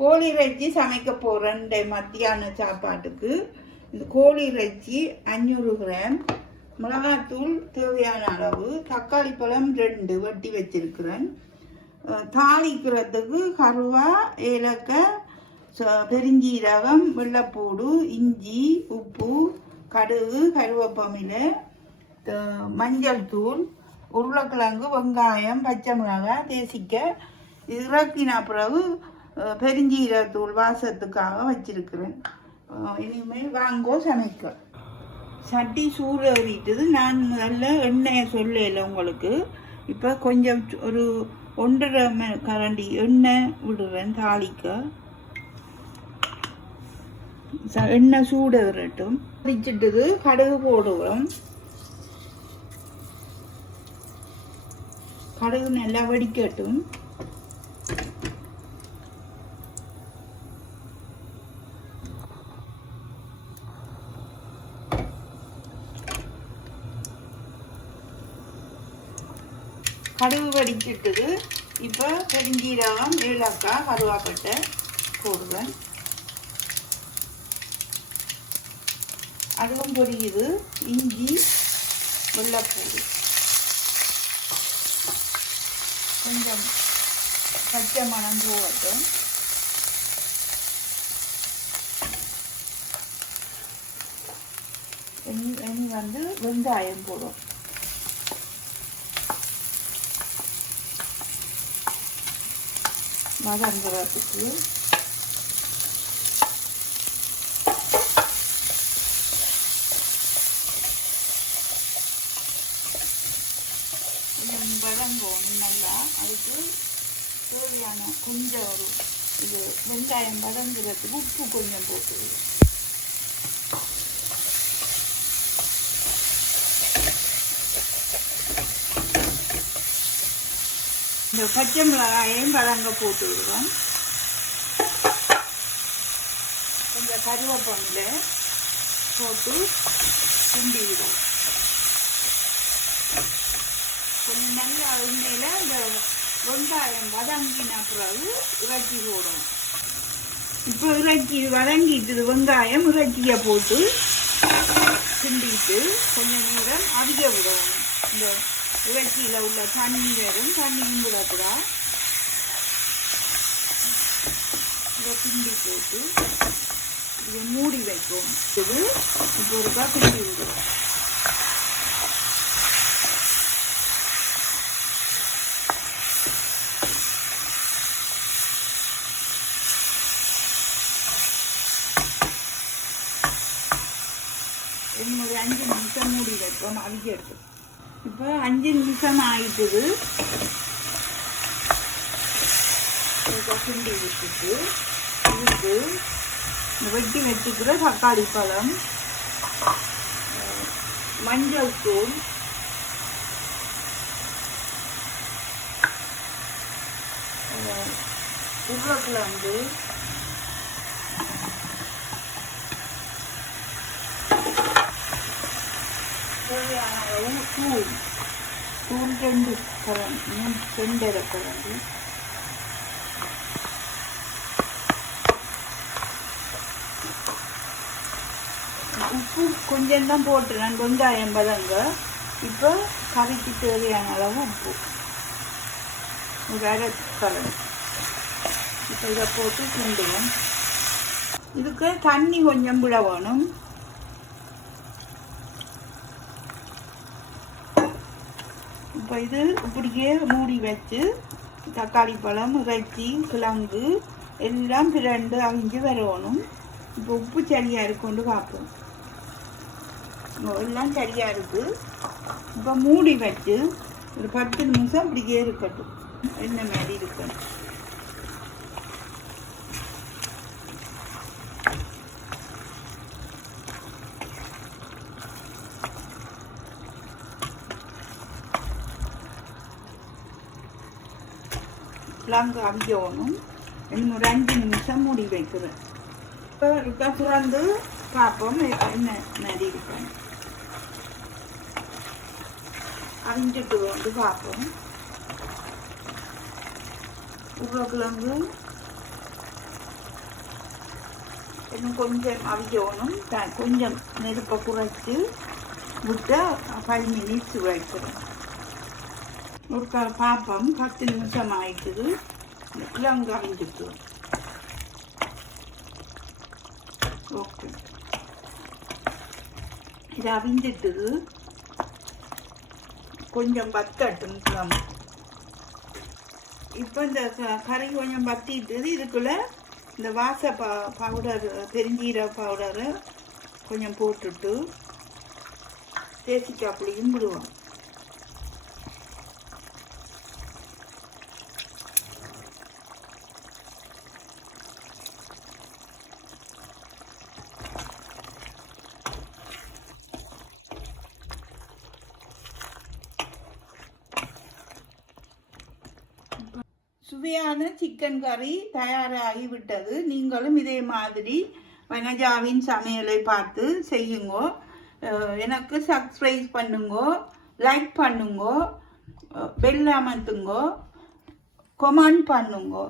கோழி இறைச்சி சமைக்க போகிறேன் மத்தியான சாப்பாட்டுக்கு. இந்த கோழி இறைச்சி 500 கிராம், மிளகாத்தூள் தேவையான அளவு, தக்காளி பழம் 2 வெட்டி வச்சிருக்கிறேன். தாளிக்கிறதுக்கு கருவா, ஏலக்காய், பெருஞ்சீரகம், வெள்ளைப்பூடு, இஞ்சி, உப்பு, கடுகு, கருவேப்பமிலை, மஞ்சள் தூள், உருளைக்கிழங்கு, வெங்காயம், பச்சை மிளகாய், தேசிக்காய். இறக்கின பிறகு பெருஞ்சீரகத்தூள் வாசத்துக்காக வச்சிருக்கிறேன். இனிமேல் வாங்கோ சமைக்க. சட்டி சூடு ஏறிட்டுது. நான் முதல்ல எண்ணெயை சொல்லல உங்களுக்கு. இப்போ கொஞ்சம் ஒரு 1.5 கரண்டி எண்ணெய் விடுறேன் தாளிக்க. எண்ணெய் சூடு ஏறட்டும். வச்சுட்டுது கடுகு போடுவோம். கடுகு நல்லா வெடிக்கட்டும். கடுகு வடிச்சிட்டுது. இப்போ பெருஞ்சீரகம், ஏலக்காய், கருவேப்பட்டை போடுவேன். அதுவும் பொரியுது. இஞ்சி, வெள்ளைப்பூடு, கொஞ்சம் பச்சை மணம் போகட்டும். இனி வந்து வெங்காயம் போடும். வதங்குறதுக்கு கொஞ்சம் வதங்கணும் நல்லா. அதுக்கு தேவையான கொஞ்சம் ஒரு இது வெங்காயம் வதங்குறதுக்கு உப்பு கொஞ்சம் போட்டு இந்த பச்சை மிளகாயையும் வதங்க போட்டு விடுவோம். கொஞ்சம் கருவேப்பிலை போட்டு கிண்டி விடுவோம். கொஞ்சம் நல்லா எண்ணெயில் இந்த வெங்காயம் வதங்கின பிறகு இறைச்சி போடும். இப்போ இறைச்சி வதங்கிட்டு வெங்காயம் இறைச்சியை போட்டு கிண்டிட்டு கொஞ்சம் நேரம் அவிய விடணும். இந்த இறைச்சியில் உள்ள தண்ணி வரும். தண்ணியும் விடக்கூடா. இதை கிண்டி போட்டு இதை மூடி வைக்கும். இது இப்போ ஒருக்கா கிண்டி விடுவோம். ஒரு 5 நிமிஷம் மூடி வைப்போம். அவிக்கிறது. இப்போ 5 நிமிஷம் ஆயிட்டுது. கிண்டி விட்டுட்டு இதுக்கு வெட்டி வச்சுக்கிற தக்காளி பழம், மஞ்சள் தூள், உருளைக்கிழங்கு, தேவையான அளவு தூள் 2 கரண்டி, 2 கரண்டி, உப்பு கொஞ்சம் தான் போட்டுறேன். வெங்காயம் வதங்க. இப்போ கறிக்கு தேவையான அளவு உப்பு ஒரு 1/2 கரண்டி. இப்போ இதை போட்டு கிண்டுவோம். இதுக்கு தண்ணி கொஞ்சம் விட வேணும். இப்போ இது இப்படியே மூடி வச்சு தக்காளி பழம், இறைச்சி, கிழங்கு எல்லாம் 2 அவிஞ்சு வரணும். இப்போ உப்பு சரியாக இருக்குன்னு பார்ப்போம். எல்லாம் சரியாக இருக்குது. இப்போ மூடி வச்சு ஒரு 10 நிமிஷம் இப்படியே இருக்கட்டும். என்ன மாதிரி இருக்கணும். கிழங்கு அவியணும். இன்னும் ஒரு 5 நிமிஷம் மூடி வைக்கிறேன். இப்போ திறந்து பார்ப்போம் என்ன மாதிரி இருக்கணும். அவிஞ்சிட்டு வந்து பார்ப்போம். உருளைக்கிழங்கு இன்னும் கொஞ்சம் அவிக்கணும். கொஞ்சம் நெருப்பை குறைச்சி விட்டால் 5 minutes வைக்கிறேன். ஒரு பாப்பம் 10 நிமிஷம் ஆயிட்டுது. கிழங்கு அவிஞ்சிட்டு ஓகே, இது அவிஞ்சிட்டுது. கொஞ்சம் பத்தட்டும் கிழங்கு. இப்போ இந்த கறி கொஞ்சம் பத்திட்டுது. இதுக்குள்ள இந்த வாச பவுடர், பெருஞ்சீர பவுடரை கொஞ்சம் போட்டுட்டு தேசிக்காய் புளியும் விடுவோம். சுவையான சிக்கன் கறி தயாராகிவிட்டது. நீங்களும் இதே மாதிரி வனஜாவின் சமையலை பார்த்து செய்யுங்கோ. எனக்கு சப்ஸ்கிரைப் பண்ணுங்கோ, லைக் பண்ணுங்கோ, பெல் அமர்த்துங்கோ, கமெண்ட் பண்ணுங்கோ.